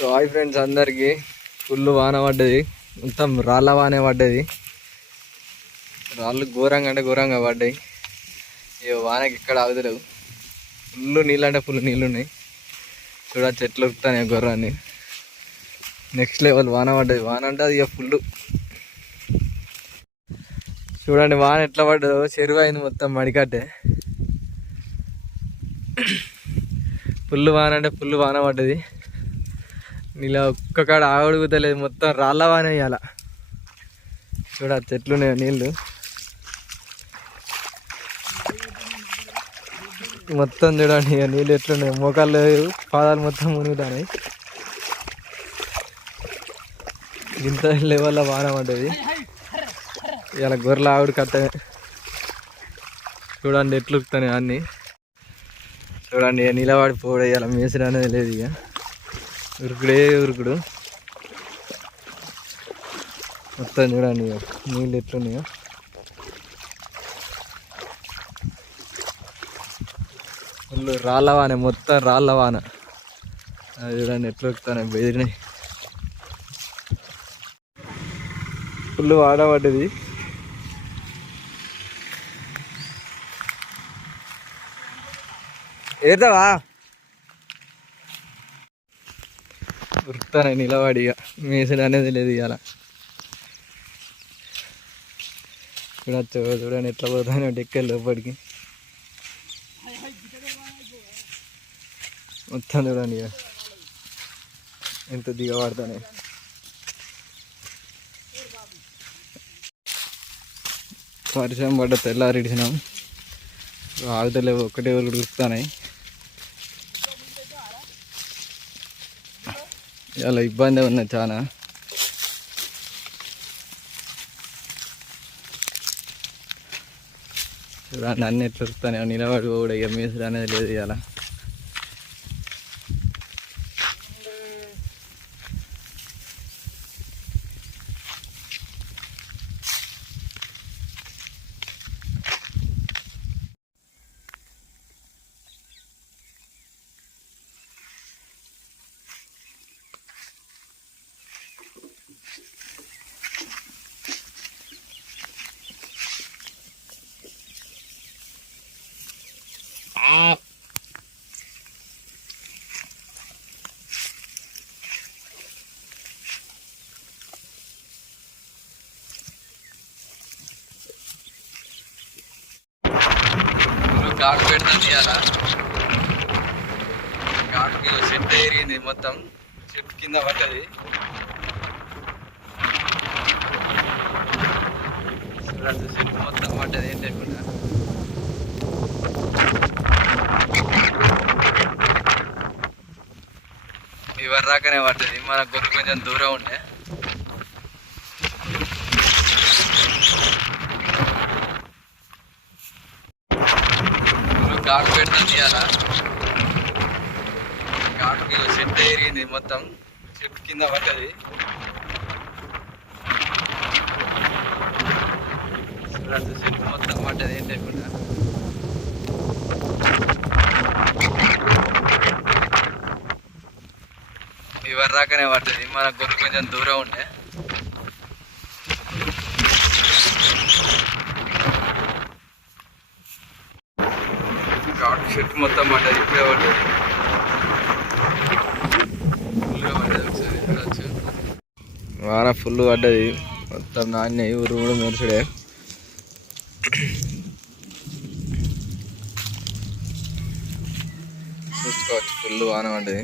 So hi friends అందరికీ full వాన పడ్డది. మొత్తం రాళ్ళ వానే పడ్డది. రాళ్ళు ఘోరంగా అంటే ఘోరంగా పడ్డాయి. ఇక వానకి ఇక్కడ ఆగుతలేవు. ఫుల్ నీళ్ళు అంటే ఫుల్ నీళ్ళు ఉన్నాయి. చూడ చెట్లు ఉక్కుతాయి గుర్రాన్ని. నెక్స్ట్ లెవెల్ వాన పడ్డది. వాన అంటే అది ఇక ఫుల్ చూడండి వాన ఎట్లా పడ్డదో. చెరువు అయింది మొత్తం మడికట్టే. ఫుల్ వాన అంటే ఫుల్ వాన పడ్డది. నీళ్ళ ఒక్క కాడ ఆగడుగుతలేదు మొత్తం రాళ్ళవానే ఇవ్వాల చూడ చెట్లు ఉన్నాయి నీళ్ళు మొత్తం చూడండి ఇక నీళ్ళు ఎట్లున్నాయి. మోకాళ్ళు లేవు, పాదాలు మొత్తం మునుగుతాయి ఇంత లెవెల్లో వాన పడ్డది. ఇలా గొర్రెల ఆవిడ కట్ట చూడండి ఎట్లుకుతాయి అన్నీ. చూడండి ఇక నిలబడి పోవడం ఇలా మేసిన అనేది లేదు ఇక ఉరుకుడే ఉరుకుడు. మొత్తం చూడండి నీళ్ళు ఎట్లున్నాయో. ఫుల్ రాళ్ళ వాన మొత్తం రాళ్ళ వాన. అది చూడండి ఎట్లా ఉరుకుతానే బెదిరినాయి. ఫుల్ వాడబడ్డది ఏదావా ఉరుకుతానే నిలబడి ఇక. మేసుడు అనేది లేదు ఇవాళ చూడచ్చు చూడండి ఎట్లా పోతాను డెక్కలు లోపలికి. మొత్తం చూడండి ఇక. ఎంత దిగబడతానే వర్షం పడ్డ తెల్లారిడిచినాం ఆగుతలేవు ఒకటే వాళ్ళు గుర్తున్నాయి చాలా ఇబ్బంది ఉన్నది చాలా చూడండి అన్ని ఎట్లా ఉరుకుతానే నిలబడి కూడా ఇక అనేది లేదు ఇలా ఘాటు పెడతాం ఇవాళ ఘాటుకి సెట్ ఎరిగింది మొత్తం. చెట్టు కింద పడ్డది. చూడండి చెట్టు మొత్తం పడ్డది ఏం లేకుండా. ఇవరి రాకనే పడుతుంది మన గొర్రె కొంచెం దూరం ఉండే. ఘాటు పెడుతుంది అలా ఘాటుకి సెట్ ఎరిగింది మొత్తం. చెట్టు కింద పడ్డది. చూడండి చెట్టు మొత్తం పడ్డది ఏం లేకుండా. ఇవరి రాకనే పడ్డది. మన గొర్రె కొంచెం దూరం ఉండే. చెట్టు మొత్తం పడ్డది. ఇప్పుడే పడ్డది. ఫుల్గా పడ్డది ఒకసారి. వాన ఫుల్ పడ్డది. మొత్తం నాణ్య ఊరు కూడా మెరుసుడే. చూసుకోవచ్చు ఫుల్ వాన పడ్డది.